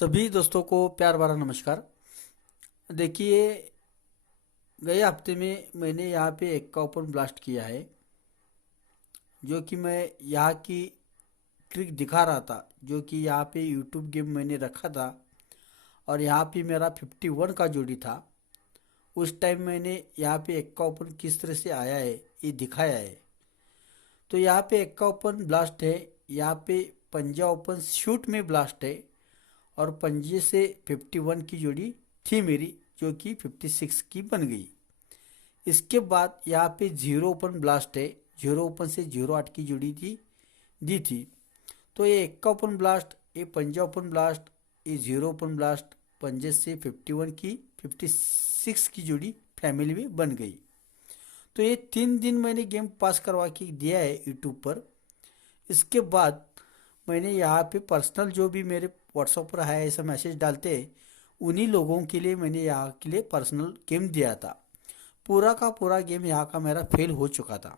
सभी दोस्तों को प्यार भरा नमस्कार। देखिए, गए हफ्ते में मैंने यहाँ पे एक का ओपन ब्लास्ट किया है, जो कि मैं यहाँ की ट्रिक दिखा रहा था। जो कि यहाँ पे यूट्यूब गेम मैंने रखा था और यहाँ पे मेरा 51 का जोड़ी था। उस टाइम मैंने यहाँ पे एक का ओपन किस तरह से आया है ये दिखाया है। तो यहाँ पे एक का ओपन ब्लास्ट है, यहाँ पे पंजा ओपन शूट में ब्लास्ट है और पंजे से 51 की जोड़ी थी मेरी, जो कि 56 की बन गई। इसके बाद यहाँ पे जीरो ओपन ब्लास्ट है, जीरो ओपन से 08 की जोड़ी थी दी थी। तो ये एक का ओपन ब्लास्ट, ये पंजा ओपन ब्लास्ट, ये जीरो ओपन ब्लास्ट पंजे से 51 की 56 की जोड़ी फैमिली में बन गई। तो ये 3 दिन मैंने गेम पास करवा के दिया है यूट्यूब पर। इसके बाद मैंने यहाँ पे पर्सनल जो भी मेरे व्हाट्सएप पर है ऐसा मैसेज डालते हैं, उन्हीं लोगों के लिए मैंने यहाँ के लिए पर्सनल गेम दिया था। पूरा का पूरा गेम यहाँ का मेरा फेल हो चुका था।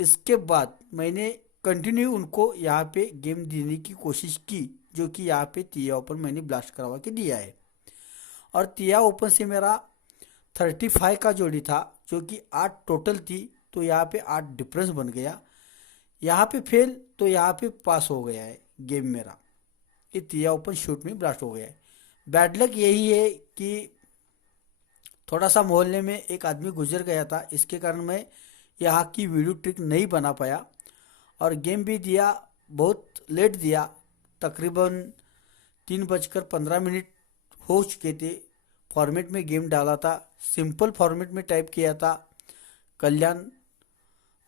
इसके बाद मैंने कंटिन्यू उनको यहाँ पे गेम देने की कोशिश की, जो कि यहाँ पे तिया ओपन मैंने ब्लास्ट करवा के दिया है। और तिया ओपन से मेरा 35 का जोड़ी था, जो कि 8 टोटल थी। तो यहाँ पे 8 डिफरेंस बन गया। यहाँ पे फेल तो यहाँ पे पास हो गया है गेम मेरा। ये तिया ओपन शूट में ब्लास्ट हो गया है। बैड लक यही है कि थोड़ा सा मोहल्ले में एक आदमी गुजर गया था, इसके कारण मैं यहाँ की वीडियो ट्रिक नहीं बना पाया। और गेम भी दिया, बहुत लेट दिया, तकरीबन 3:15 हो चुके थे। फॉर्मेट में गेम डाला था, सिंपल फॉर्मेट में टाइप किया था, कल्याण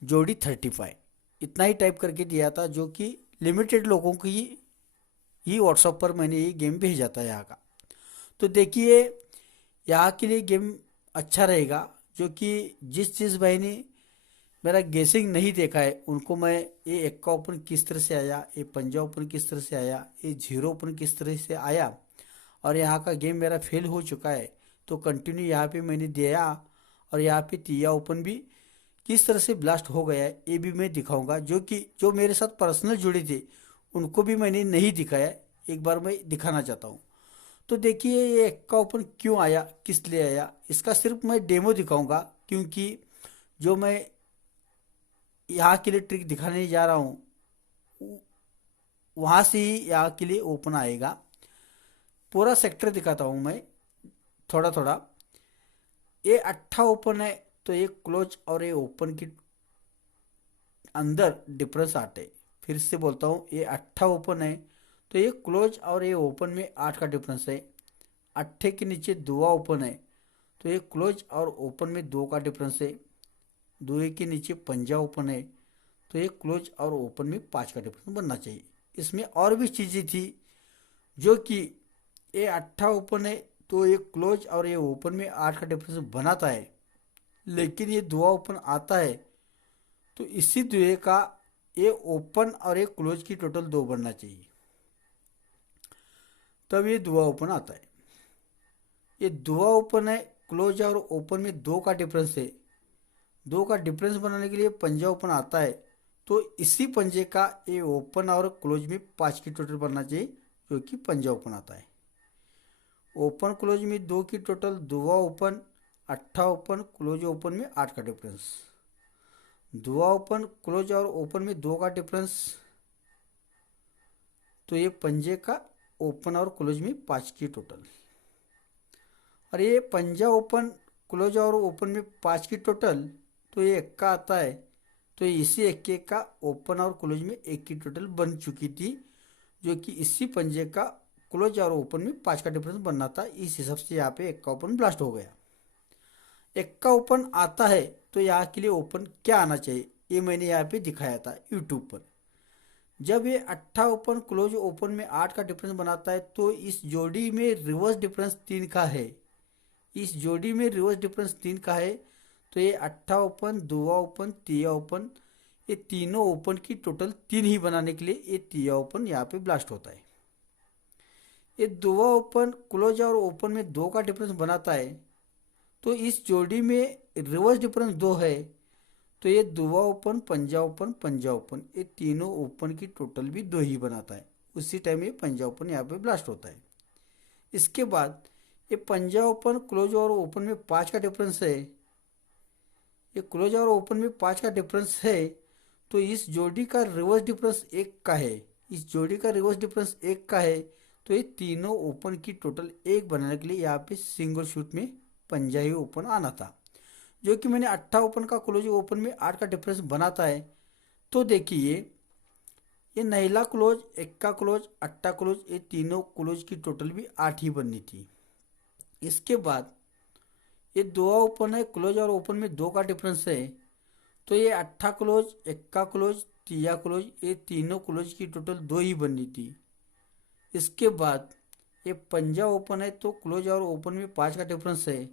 जोड़ी 35 इतना ही टाइप करके दिया था, जो कि लिमिटेड लोगों की ही व्हाट्सएप पर मैंने ये गेम भेजा था यहाँ का। तो देखिए, यहाँ के लिए गेम अच्छा रहेगा। जो कि जिस चीज़ भाई ने मेरा गेसिंग नहीं देखा है, उनको मैं ये एक का ओपन किस तरह से आया, ये पंजा ओपन किस तरह से आया, ये जीरो ओपन किस तरह से आया, और यहाँ का गेम मेरा फेल हो चुका है। तो कंटिन्यू यहाँ पे मैंने दिया और यहाँ पे तिया ओपन भी किस तरह से ब्लास्ट हो गया है ये भी मैं दिखाऊंगा। जो मेरे साथ पर्सनल जुड़े थे उनको भी मैंने नहीं दिखाया, एक बार मैं दिखाना चाहता हूँ। तो देखिए, ये एक का ओपन क्यों आया, किस लिए आया, इसका सिर्फ मैं डेमो दिखाऊंगा। क्योंकि जो मैं यहाँ के लिए ट्रिक दिखाने जा रहा हूँ, वहाँ से ही यहाँ के लिए ओपन आएगा। पूरा सेक्टर दिखाता हूँ मैं थोड़ा थोड़ा। ये 8 ओपन है, तो ये क्लोज और ये ओपन की अंदर डिफरेंस 8 है। फिर से बोलता हूँ, ये 8 ओपन है, तो ये क्लोज और ये ओपन में 8 का डिफरेंस है। 8 के नीचे दुआ ओपन है, तो ये क्लोज और ओपन में 2 का डिफरेंस है। दुए के नीचे पंजा ओपन है, तो ये क्लोज और ओपन में 5 का डिफरेंस बनना चाहिए। इसमें और भी चीज़ें थी, जो कि ये 8 ओपन है, तो ये क्लोज और ये ओपन में 8 का डिफरेंस बनाता है। लेकिन ये दुआ ओपन आता है, तो इसी दुए का ये ओपन और ये क्लोज की टोटल 2 बनना चाहिए, तब ये दुआ ओपन आता है। ये दुआ ओपन है, क्लोज और ओपन में 2 का डिफरेंस है। 2 का डिफरेंस बनाने के लिए पंजा ओपन आता है, तो इसी पंजे का ये ओपन और क्लोज में 5 की टोटल बनना चाहिए, जो कि पंजा ओपन आता है। ओपन क्लोज में 2 की टोटल, दुआ ओपन, 8 ओपन, क्लोज ओपन में 8 का डिफरेंस। दुआ ओपन, क्लोज और ओपन में 2 का डिफरेंस, तो ये पंजे का ओपन और क्लोज में 5 की टोटल। और ये पंजा ओपन, क्लोज और ओपन में 5 की टोटल, तो ये एक का आता है। तो इसी एक का ओपन और क्लोज में 1 की टोटल बन चुकी थी, जो कि इसी पंजे का क्लोज और ओपन में 5 का डिफरेंस बनना था। इस हिसाब से यहाँ पे एक का ओपन ब्लास्ट हो गया। एक का ओपन आता है, तो यहाँ के लिए ओपन क्या आना चाहिए ये मैंने यहाँ पे दिखाया था यूट्यूब पर। जब ये 8 ओपन क्लोज ओपन में 8 का डिफरेंस बनाता है, तो इस जोड़ी में रिवर्स डिफरेंस 3 का है। इस जोड़ी में रिवर्स डिफरेंस 3 का है, तो ये 8 ओपन, दुआ ओपन, तिया ओपन, ये तीनों ओपन की टोटल 3 ही बनाने के लिए ये तिया ओपन यहाँ पे ब्लास्ट होता है। ये दुआ ओपन, क्लोज और ओपन में 2 का डिफरेंस बनाता है, तो इस जोड़ी में रिवर्स डिफरेंस 2 है, तो ये दुआ ओपन, पंजा ओपन, पंजा ओपन, ये तीनों ओपन की टोटल भी 2 ही बनाता है। उसी टाइम ये पंजा ओपन यहाँ पे ब्लास्ट होता है। इसके बाद ये पंजा ओपन क्लोज और ओपन में 5 का डिफरेंस है, ये क्लोज और ओपन में 5 का डिफरेंस है, तो इस जोड़ी का रिवर्स डिफरेंस 1 का है, इस जोड़ी का रिवर्स डिफरेंस 1 का है, तो ये तीनों ओपन की टोटल 1 बनाने के लिए यहाँ पे सिंगल शूट में पंजा ही ओपन आना था, जो कि मैंने 8 ओपन का क्लोज ओपन में 8 का डिफरेंस बनाता है। तो देखिए ये नैला क्लोज, एक्का क्लोज, अट्टा क्लोज, ये तीनों क्लोज की टोटल भी 8 ही बननी थी। इसके बाद ये दो ओपन है, क्लोज और ओपन में 2 का डिफरेंस है, तो ये अट्ठा क्लोज, एक्का क्लोज, तिया क्लोज, ये तीनों क्लोज की टोटल 2 ही बननी थी। इसके बाद ये पंजा ओपन है, तो क्लोज और ओपन में 5 का डिफरेंस है,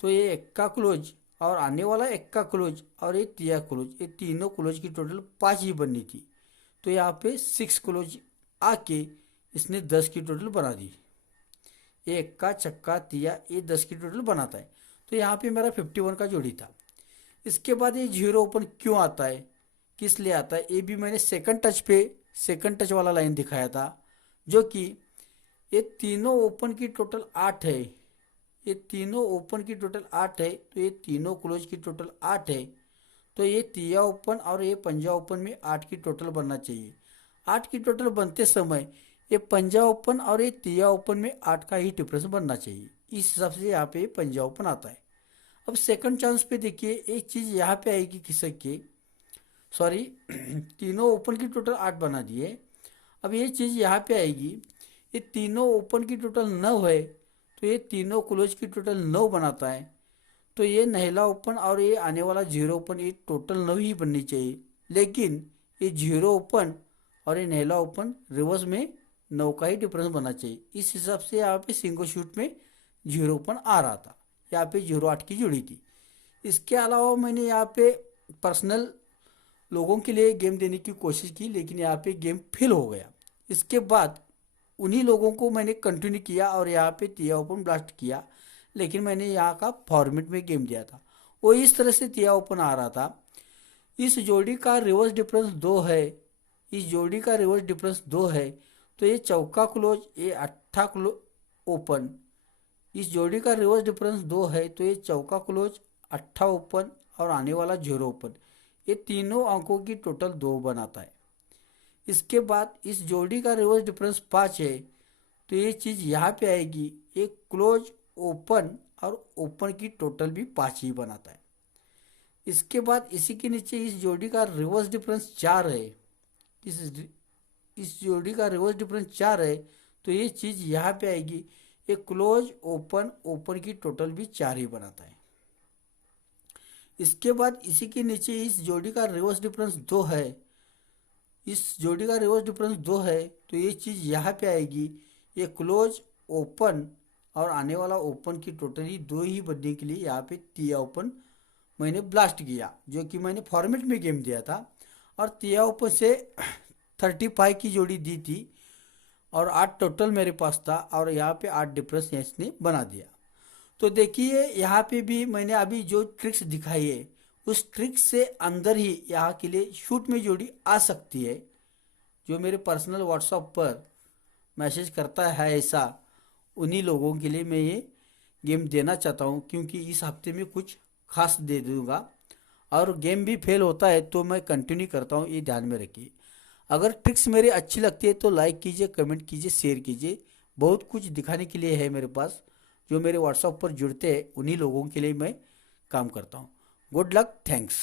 तो ये एक्का क्लोज और आने वाला एक्का क्लोज और ये तिया क्लोज, ये तीनों क्लोज की टोटल 5 ही बननी थी। तो यहाँ पे 6 क्लोज आके इसने 10 की टोटल बना दी। ये एक्का, चक्का, तिया, ये 10 की टोटल बनाता है। तो यहाँ पे मेरा 51 का जोड़ी था। इसके बाद ये 0 ओपन क्यों आता है, किस लिए आता है, ये भी मैंने सेकंड टच वाला लाइन दिखाया था, जो कि ये तीनों ओपन की टोटल 8 है, ये तीनों ओपन की टोटल 8 है, तो ये तीनों क्लोज की टोटल 8 है, तो ये तिया ओपन और ये पंजा ओपन में 8 की टोटल बनना चाहिए। 8 की टोटल बनते समय ये पंजा ओपन और ये तिया ओपन में 8 का ही डिफरेंस बनना चाहिए। इस हिसाब से यहाँ पे पंजा ओपन आता है। अब सेकंड चांस पे देखिए एक चीज़ यहाँ पे आएगी खिसक के, सॉरी तीनों ओपन की टोटल 8 बना दिए। अब ये चीज़ यहाँ पे आएगी, ये तीनों ओपन की टोटल 9 है, तो ये तीनों क्लोज की टोटल 9 बनाता है, तो ये नहला ओपन और ये आने वाला 0 ओपन ये टोटल 9 ही बननी चाहिए। लेकिन ये 0 ओपन और ये नहला ओपन रिवर्स में 9 का ही डिफरेंस बनना चाहिए। इस हिसाब से यहाँ पे सिंगल शूट में 0 ओपन आ रहा था, यहाँ पे 0-8 की जोड़ी थी। इसके अलावा मैंने यहाँ पे पर्सनल लोगों के लिए गेम देने की कोशिश की, लेकिन यहाँ पे गेम फेल हो गया। इसके बाद उन्हीं लोगों को मैंने कंटिन्यू किया और यहाँ पे तिया ओपन ब्लास्ट किया, लेकिन मैंने यहाँ का फॉर्मेट में गेम दिया था, वो इस तरह से तिया ओपन आ रहा था। इस जोड़ी का रिवर्स डिफरेंस 2 है, इस जोड़ी का रिवर्स डिफरेंस 2 है, तो ये चौका क्लोज, ये अट्ठा क्लोज ओपन, इस जोड़ी का रिवर्स डिफरेंस 2 है, तो ये चौका क्लोज, अट्ठा ओपन और आने वाला 0 ओपन, ये तीनों अंकों की टोटल 2 बनाता है। इसके बाद इस जोड़ी का रिवर्स डिफरेंस 5 है, तो ये चीज़ यहाँ पे आएगी, एक क्लोज, ओपन और ओपन की टोटल भी 5 ही बनाता है। इसके बाद इसी के नीचे इस जोड़ी का रिवर्स डिफरेंस 4 है, इस जोड़ी का रिवर्स डिफरेंस 4 है, तो ये चीज़ यहाँ पे आएगी, एक क्लोज, ओपन, ओपन की टोटल भी 4 ही बनाता है। इसके बाद इसी के नीचे इस जोड़ी का रिवर्स डिफरेंस 2 है, इस जोड़ी का रिवर्स डिफरेंस 2 है, तो ये चीज़ यहाँ पे आएगी, ये क्लोज, ओपन और आने वाला ओपन की टोटली 2 ही बनने के लिए यहाँ पे तिया ओपन मैंने ब्लास्ट किया, जो कि मैंने फॉर्मेट में गेम दिया था, और तिया ओपन से 35 की जोड़ी दी थी और 8 टोटल मेरे पास था, और यहाँ पे 8 डिफरेंस इसने बना दिया। तो देखिए यहाँ पे भी मैंने अभी जो ट्रिक्स दिखाई है, उस ट्रिक से अंदर ही यहाँ के लिए शूट में जोड़ी आ सकती है। जो मेरे पर्सनल व्हाट्सएप पर मैसेज करता है ऐसा, उन्हीं लोगों के लिए मैं ये गेम देना चाहता हूँ, क्योंकि इस हफ्ते में कुछ खास दे दूँगा, और गेम भी फेल होता है तो मैं कंटिन्यू करता हूँ, ये ध्यान में रखिए। अगर ट्रिक्स मेरी अच्छी लगती है तो लाइक कीजिए, कमेंट कीजिए, शेयर कीजिए। बहुत कुछ दिखाने के लिए है मेरे पास, जो मेरे व्हाट्सएप पर जुड़ते हैं उन्हीं लोगों के लिए मैं काम करता हूँ। Good luck, thanks.